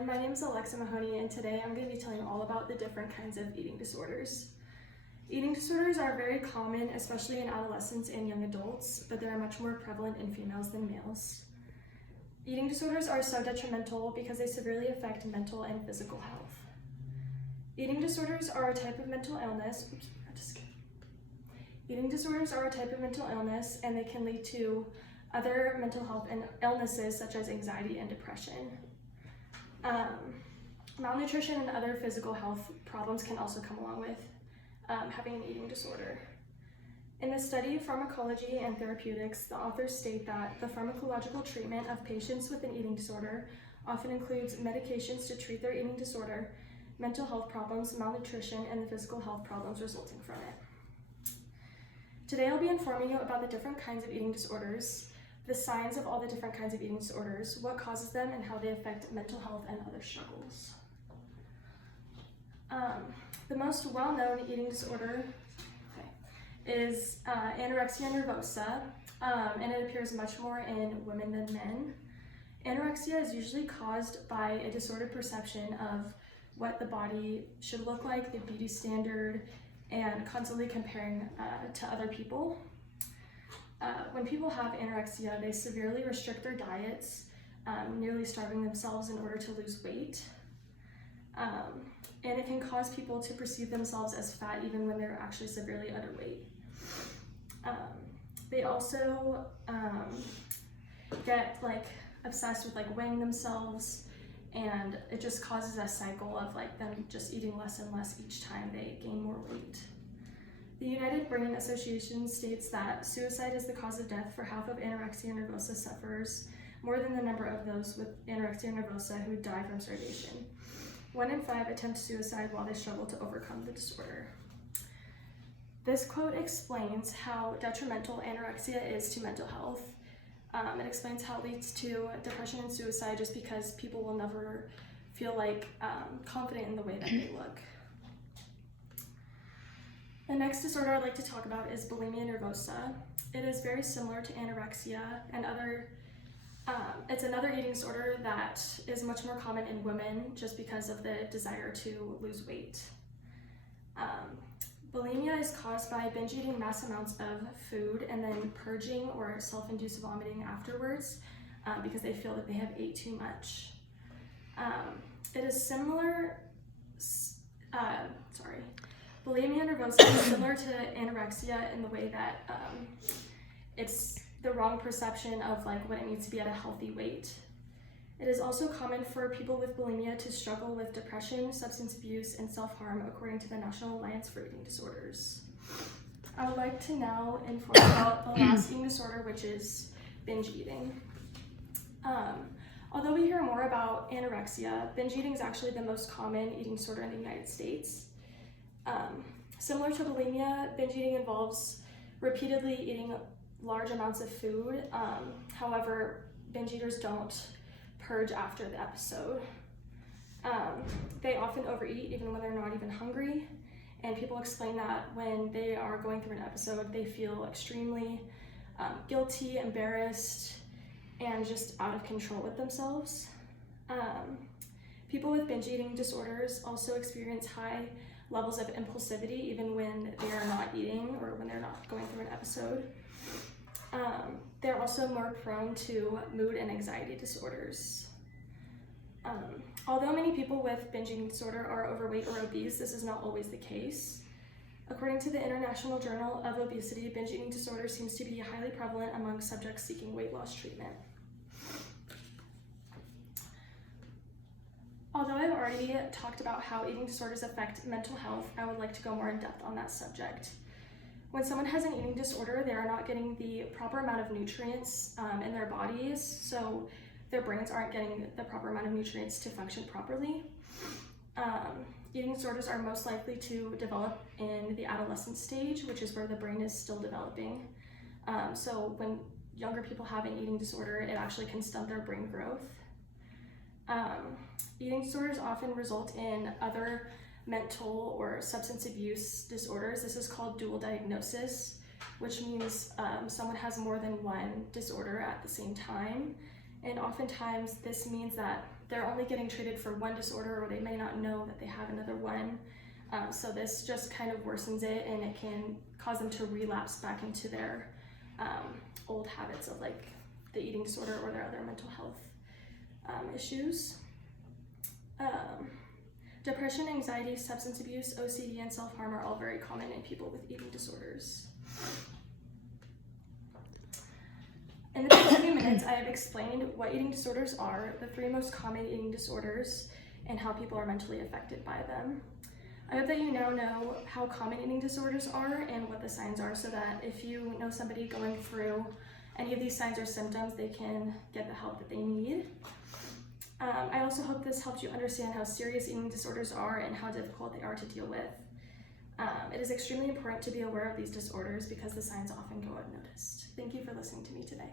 everyone, my name is Alexa Mahoney and today I'm going to be telling you all about the different kinds of eating disorders. Eating disorders are very common, especially in adolescents and young adults, but they are much more prevalent in females than males. Eating disorders are so detrimental because they severely affect mental and physical health. Eating disorders are a type of mental illness. Eating disorders are a type of mental illness and they can lead to other mental health and illnesses such as anxiety and depression. Malnutrition and other physical health problems can also come along with having an eating disorder. In the study Pharmacology and Therapeutics, the authors state that the pharmacological treatment of patients with an eating disorder often includes medications to treat their eating disorder, mental health problems, malnutrition, and the physical health problems resulting from it. Today I'll be informing you about the different kinds of eating disorders, the signs of all the different kinds of eating disorders, what causes them, and how they affect mental health and other struggles. The most well-known eating disorder is anorexia nervosa, and it appears much more in women than men. Anorexia is usually caused by a distorted perception of what the body should look like, the beauty standard, and constantly comparing to other people. When people have anorexia, they severely restrict their diets, nearly starving themselves in order to lose weight. And it can cause people to perceive themselves as fat even when they're actually severely underweight. They also get obsessed with weighing themselves, and it just causes a cycle of them just eating less and less each time they gain more weight. The United Brain Association states that suicide is the cause of death for half of anorexia nervosa sufferers, more than the number of those with anorexia nervosa who die from starvation. 1 in 5 attempt suicide while they struggle to overcome the disorder. This quote explains how detrimental anorexia is to mental health. It explains how it leads to depression and suicide just because people will never feel confident in the way that they look. The next disorder I'd like to talk about is bulimia nervosa. It is very similar to anorexia and it's another eating disorder that is much more common in women just because of the desire to lose weight. Bulimia is caused by binge eating mass amounts of food and then purging or self-induced vomiting afterwards because they feel that they have ate too much. It is similar, bulimia nervosa is similar to anorexia in the way that it's the wrong perception of when it needs to be at a healthy weight. It is also common for people with bulimia to struggle with depression, substance abuse, and self-harm according to the National Alliance for Eating Disorders. I would like to now inform you about the last eating disorder, which is binge eating. Although we hear more about anorexia, binge eating is actually the most common eating disorder in the United States. Similar to bulimia, binge eating involves repeatedly eating large amounts of food. However, binge eaters don't purge after the episode. They often overeat even when they're not even hungry, and people explain that when they are going through an episode, they feel extremely guilty, embarrassed, and just out of control with themselves. People with binge eating disorders also experience high levels of impulsivity even when they are not eating or when they're not going through an episode. They're also more prone to mood and anxiety disorders. Although many people with binge eating disorder are overweight or obese, this is not always the case. According to the International Journal of Obesity, binge eating disorder seems to be highly prevalent among subjects seeking weight loss treatment. Although I've already talked about how eating disorders affect mental health, I would like to go more in depth on that subject. When someone has an eating disorder, they are not getting the proper amount of nutrients in their bodies, so their brains aren't getting the proper amount of nutrients to function properly. Eating disorders are most likely to develop in the adolescent stage, which is where the brain is still developing. So when younger people have an eating disorder, it actually can stunt their brain growth. Eating disorders often result in other mental or substance abuse disorders. This is called dual diagnosis, which means someone has more than one disorder at the same time. And oftentimes this means that they're only getting treated for one disorder, or they may not know that they have another one. So this just kind of worsens it, and it can cause them to relapse back into their old habits of like the eating disorder or their other mental health issues. Depression, anxiety, substance abuse, OCD, and self-harm are all very common in people with eating disorders. In the past few minutes, I have explained what eating disorders are, the 3 most common eating disorders, and how people are mentally affected by them. I hope that you now know how common eating disorders are and what the signs are, so that if you know somebody going through any of these signs or symptoms, they can get the help that they need. I also hope this helps you understand how serious eating disorders are and how difficult they are to deal with. It is extremely important to be aware of these disorders because the signs often go unnoticed. Thank you for listening to me today.